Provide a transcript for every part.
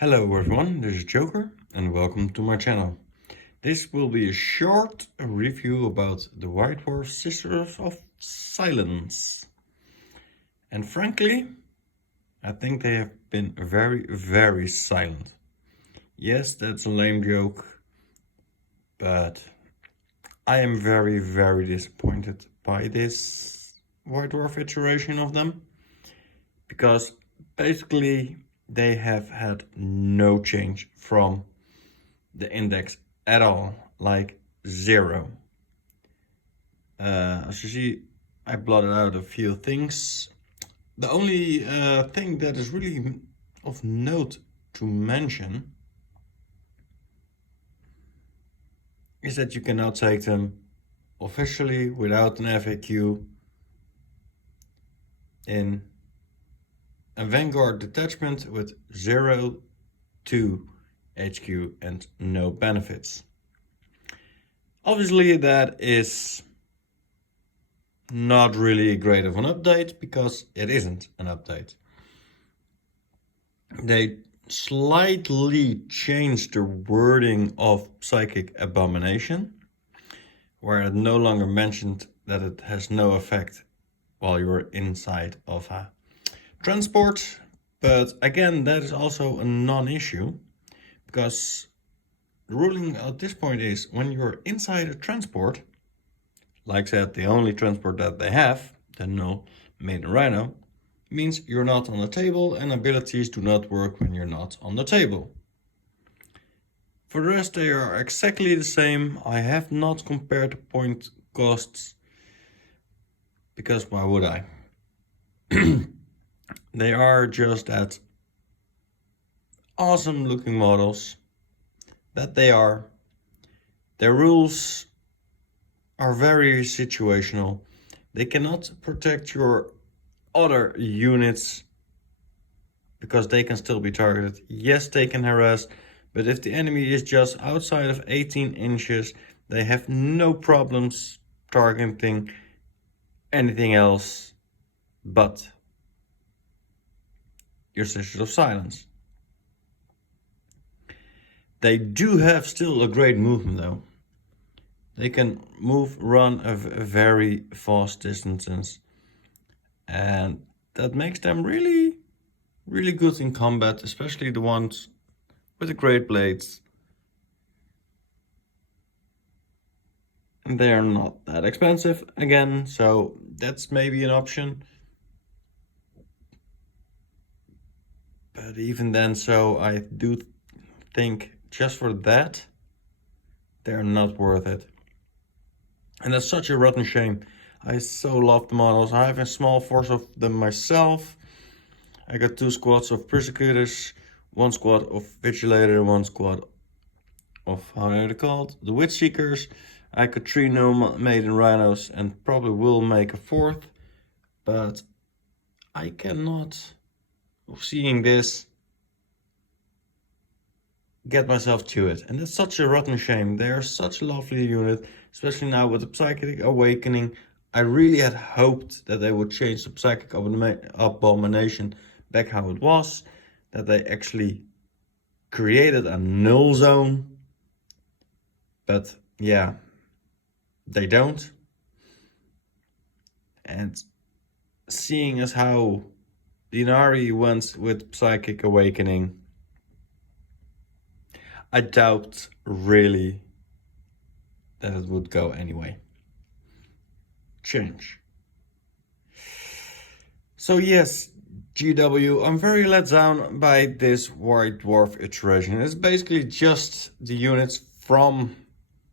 Hello everyone, this is Joker and welcome to my channel. This will be a short review about the White Dwarf Sisters of Silence. And frankly, I think they have been very silent. Yes, that's a lame joke, but I am very disappointed by this White Dwarf iteration of them. Because basically they have had no change from the index at all, like zero. As you see, I blotted out a few things. The only thing that is really of note to mention is that you cannot take them officially without an FAQ in a Vanguard detachment with 0 to HQ and no benefits. Obviously that is not really great of an update because it isn't an update. They slightly changed the wording of Psychic Abomination, where it no longer mentioned that it has no effect while you're inside of a transport. But again, that is also a non-issue, because the ruling at this point is when you're inside a transport, like I said, the only transport that they have, the null maiden rhino, means you're not on the table and abilities do not work when you're not on the table. For the rest, they are exactly the same. I have not compared the point costs, because why would I? They are just at awesome looking models that they are. Their rules are very situational. They cannot protect your other units because they can still be targeted. Yes, they can harass, but if the enemy is just outside of 18 inches, they have no problems targeting anything else but your Sisters of Silence. They do have still a great movement though. They can run a very fast distances, and that makes them really good in combat, especially the ones with the great blades. And they are not that expensive again, so that's maybe an option. But even then, so I do think just for that, they're not worth it. And that's such a rotten shame. I so love the models. I have a small force of them myself. I got 2 squads of Persecutors, 1 squad of Vigilator, 1 squad of, how are they called? The Witch Seekers. I could 3 no maiden rhinos and probably will make a 4th. But I cannot, seeing this, get myself to it. And it's such a rotten shame. They are such a lovely unit, especially now with the Psychic Awakening. I really had hoped that they would change the Psychic Abomination back how it was, that they actually created a null zone. But yeah, they don't. And seeing as how Dinari went with Psychic Awakening, I doubt really that it would go anyway. Change. So yes, GW, I'm very let down by this White Dwarf iteration. It's basically just the units from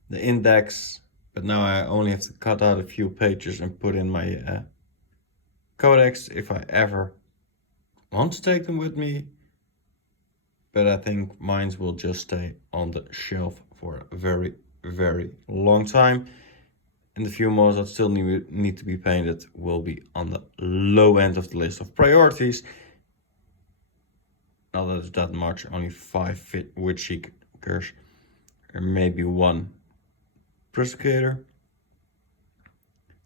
the index, but now I only have to cut out a few pages and put in my codex if I ever want to take them with me. But I think mine will just stay on the shelf for a very long time. And the few models that still need to be painted will be on the low end of the list of priorities. Not that it's that much, only 5 Witch Seekers, and maybe 1 Persecutor.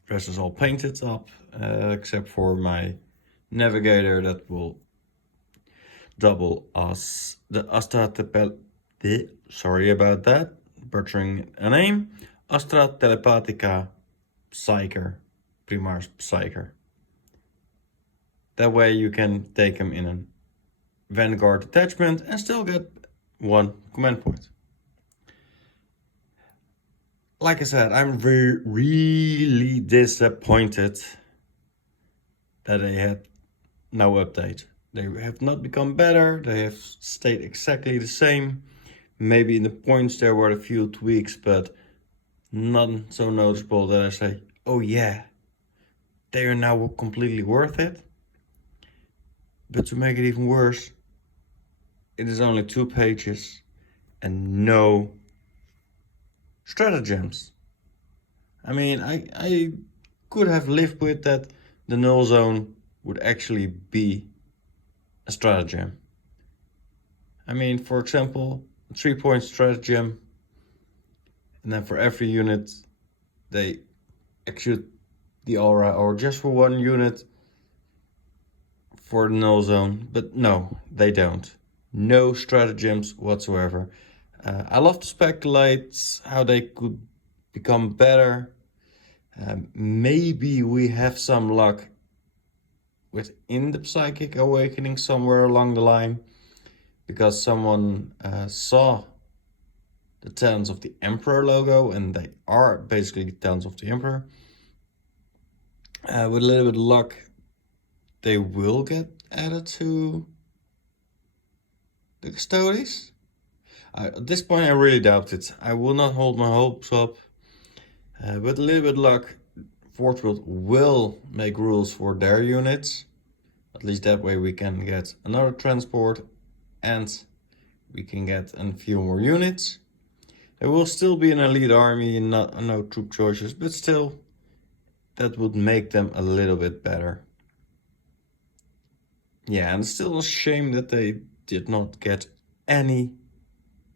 The rest is all painted up, except for my Navigator that will double as the sorry about that, butchering a name, Astra Telepathica Psyker, Primaris Psyker. That way you can take him in a Vanguard attachment and still get 1 command point. Like I said, I'm really disappointed that they had no update. They have not become better, they have stayed exactly the same. Maybe in the points there were a few tweaks, but none so noticeable that I say, oh yeah, they are now completely worth it. But to make it even worse, it is only 2 pages and no stratagems. I mean, I could have lived with that the null zone would actually be a stratagem. I mean, for example, a 3-point stratagem, and then for every unit they execute the aura, or just for 1 unit for the null zone. But no, they don't. No stratagems whatsoever. I love to speculate how they could become better. Maybe we have some luck within the Psychic Awakening somewhere along the line, because someone saw the Talents of the Emperor logo, and they are basically Talents of the Emperor. With a little bit of luck, they will get added to the Custodes. At this point, I really doubt it. I will not hold my hopes up. With a little bit of luck, Forge World will make rules for their units. At least that way we can get another transport and we can get a few more units. There will still be an elite army and no troop choices, but still, that would make them a little bit better. Yeah, and it's still a shame that they did not get any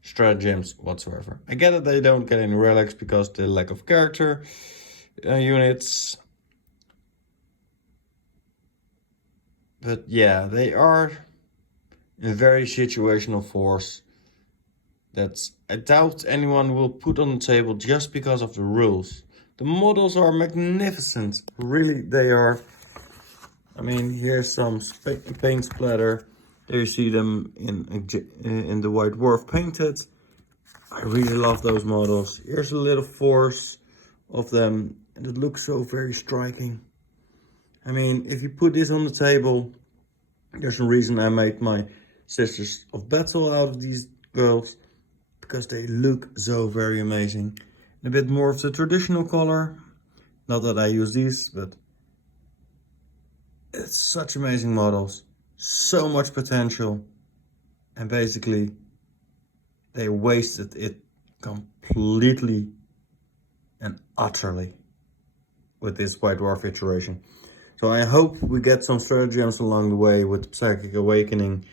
stratagems whatsoever. I get that they don't get any relics because the lack of character units. But yeah, they are a very situational force that I doubt anyone will put on the table just because of the rules. The models are magnificent, really they are. I mean, here's some paint splatter. There you see them in the White Dwarf painted. I really love those models. Here's a little force of them, and it looks so very striking. I mean, if you put this on the table, there's a reason I made my Sisters of Battle out of these girls, because they look so very amazing. A bit more of the traditional color. Not that I use these, but it's such amazing models. So much potential. And basically, they wasted it completely and utterly with this White Dwarf iteration. So I hope we get some stratagems along the way with Psychic Awakening,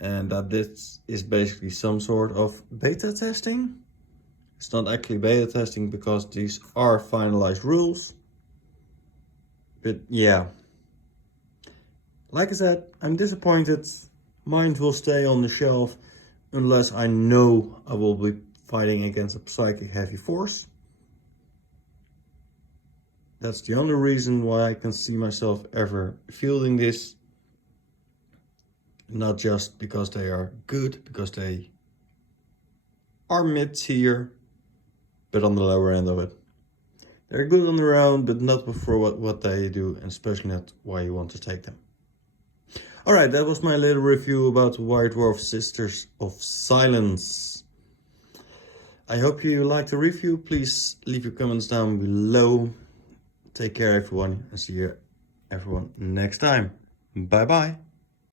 and that this is basically some sort of beta testing. It's not actually beta testing because these are finalized rules. But yeah, like I said, I'm disappointed. Mine will stay on the shelf unless I know I will be fighting against a Psychic heavy force. That's the only reason why I can see myself ever fielding this. Not just because they are good, because they are mid-tier, but on the lower end of it. They're good on their own, but not for what they do, and especially not why you want to take them. Alright, that was my little review about White Dwarf Sisters of Silence. I hope you liked the review. Please leave your comments down below. Take care everyone, and see you everyone next time. Bye bye.